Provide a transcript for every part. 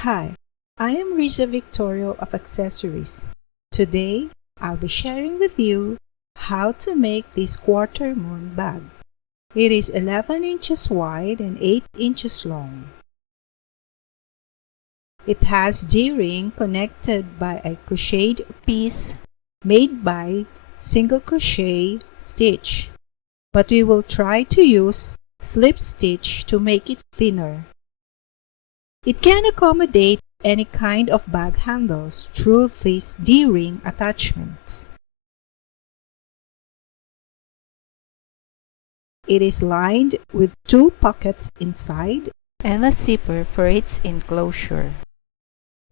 Hi, I am Risa Victorio of Axezoriz. Today, I'll be sharing with you how to make this quarter moon bag. It is 11 inches wide and 8 inches long. It has D-ring connected by a crocheted piece made by single crochet stitch, but we will try to use slip stitch to make it thinner. It can accommodate any kind of bag handles through these D-ring attachments. It is lined with 2 pockets inside and a zipper for its enclosure.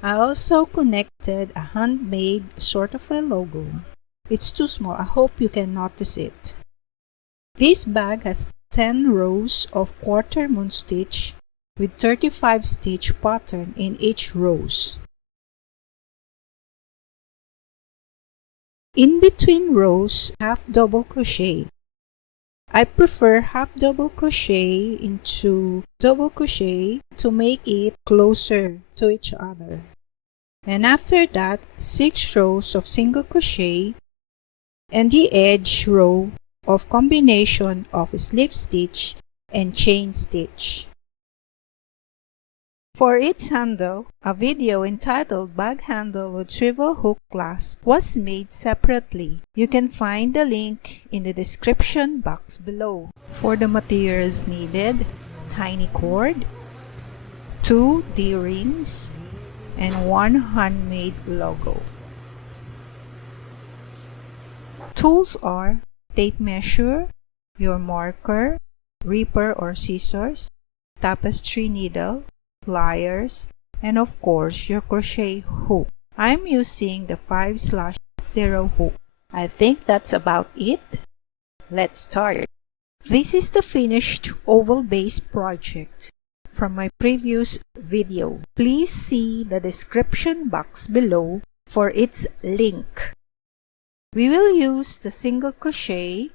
I also connected a handmade sort of a logo. It's too small. I hope you can notice it. This bag has 10 rows of quarter moon stitch with 35 stitch pattern in each rows. In between rows, half double crochet. I prefer half double crochet into double crochet to make it closer to each other. And after that, 6 rows of single crochet and the edge row of combination of slip stitch and chain stitch. For its handle, a video entitled Bag Handle with Swivel Hook Clasp was made separately. You can find the link in the description box below. For the materials needed, tiny cord, 2 D-rings, and 1 handmade logo. Tools are tape measure, your marker, ripper or scissors, tapestry needle, pliers, and of course your crochet hook. I'm using the 5/0 hook. I think that's about it. Let's start. This is the finished oval base project from my previous video. Please see the description box below for its link. We will use the single crochet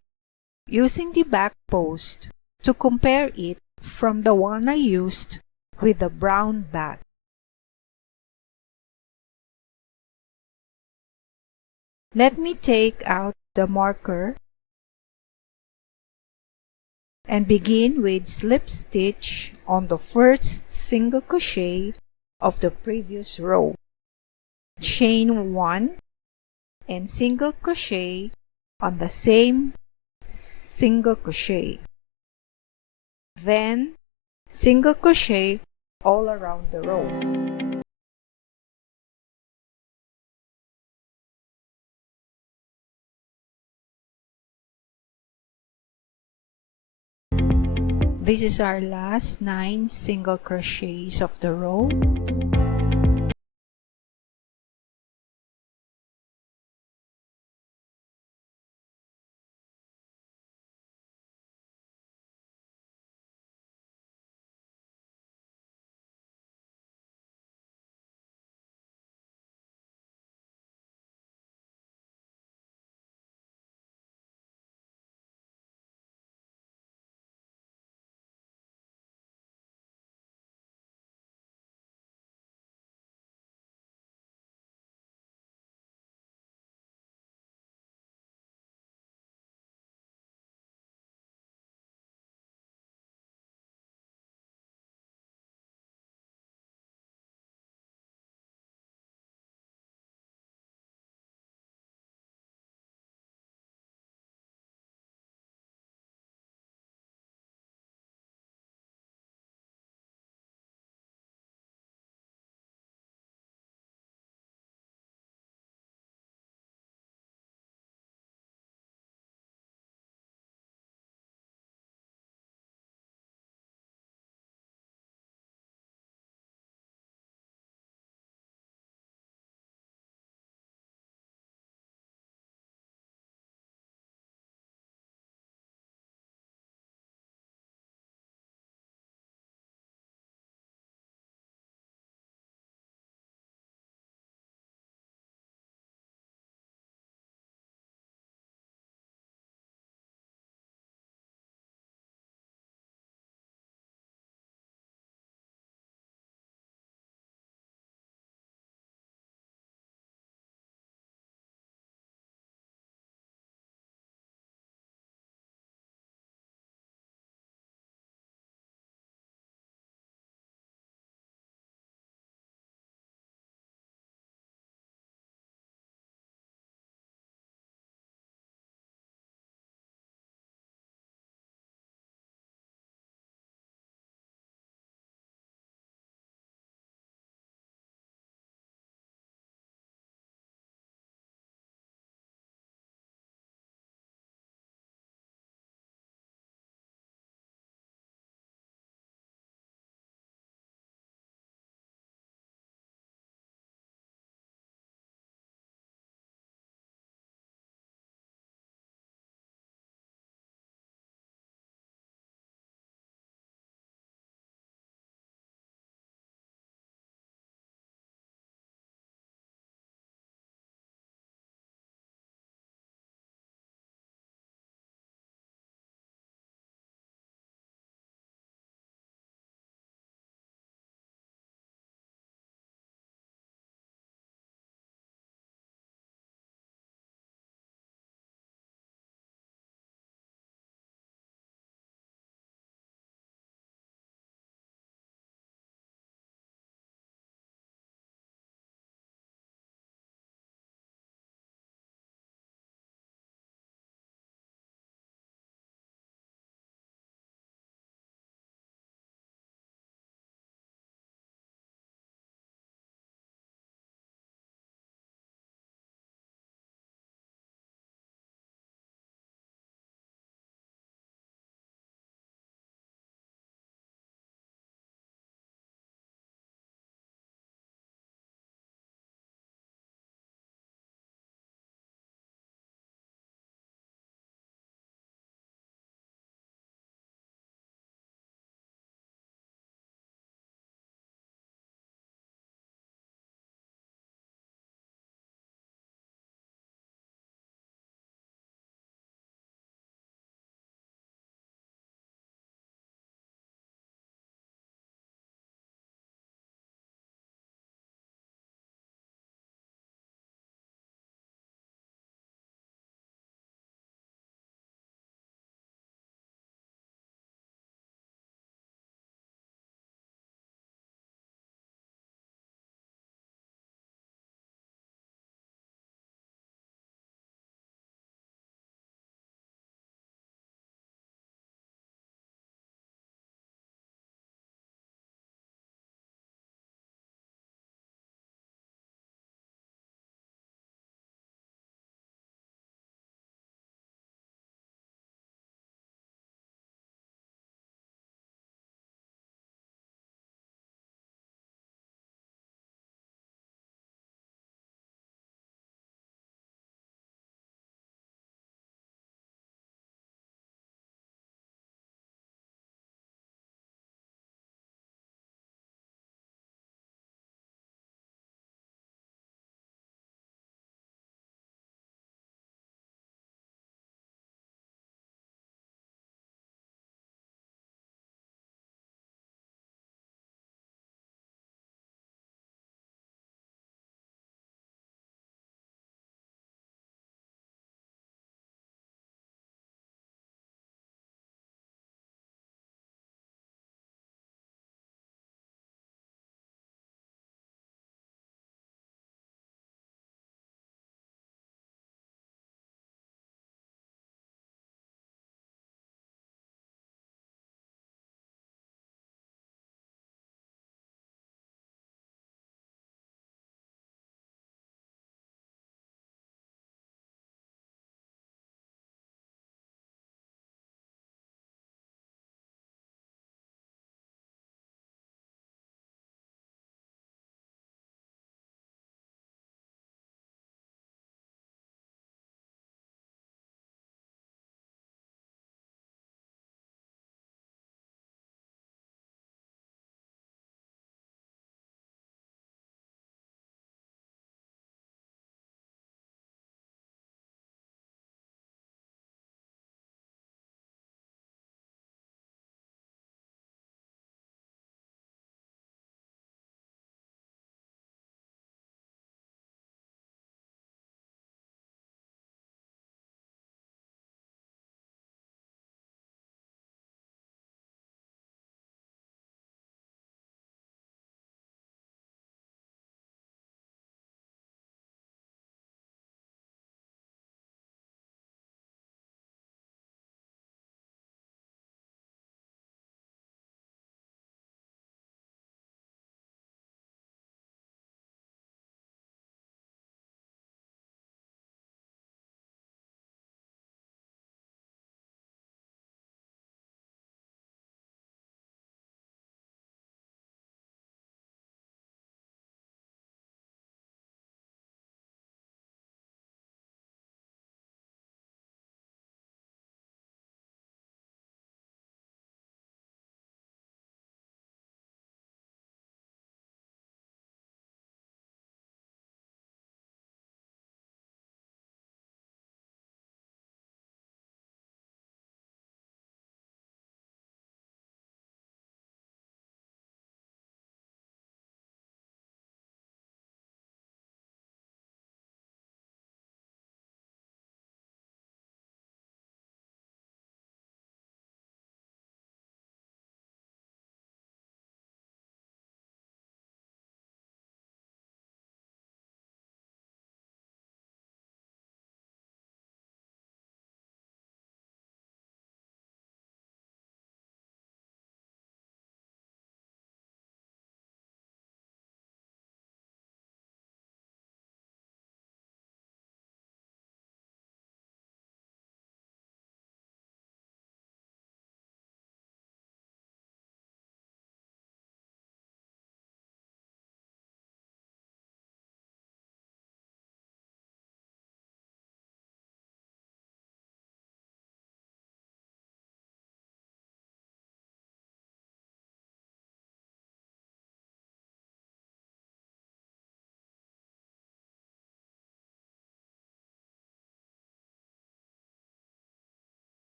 using the back post to compare it from the one I used with the brown bag. Let me take out the marker and begin with slip stitch on the first single crochet of the previous row. Chain 1 and single crochet on the same single crochet. Then single crochet all around the row. This is our last 9 single crochets of the row.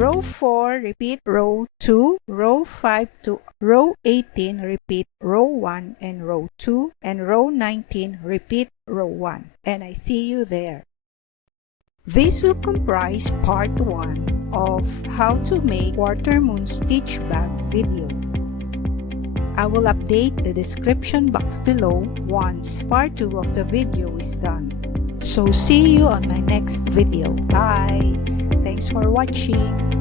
Row 4, repeat row 2, row 5 to row 18, repeat row 1 and row 2, and row 19, repeat row 1. And I see you there. This will comprise part 1 of how to make Quartermoon stitch bag video. I will update the description box below once part 2 of the video is done. So see you on my next video. Bye! Thanks for watching.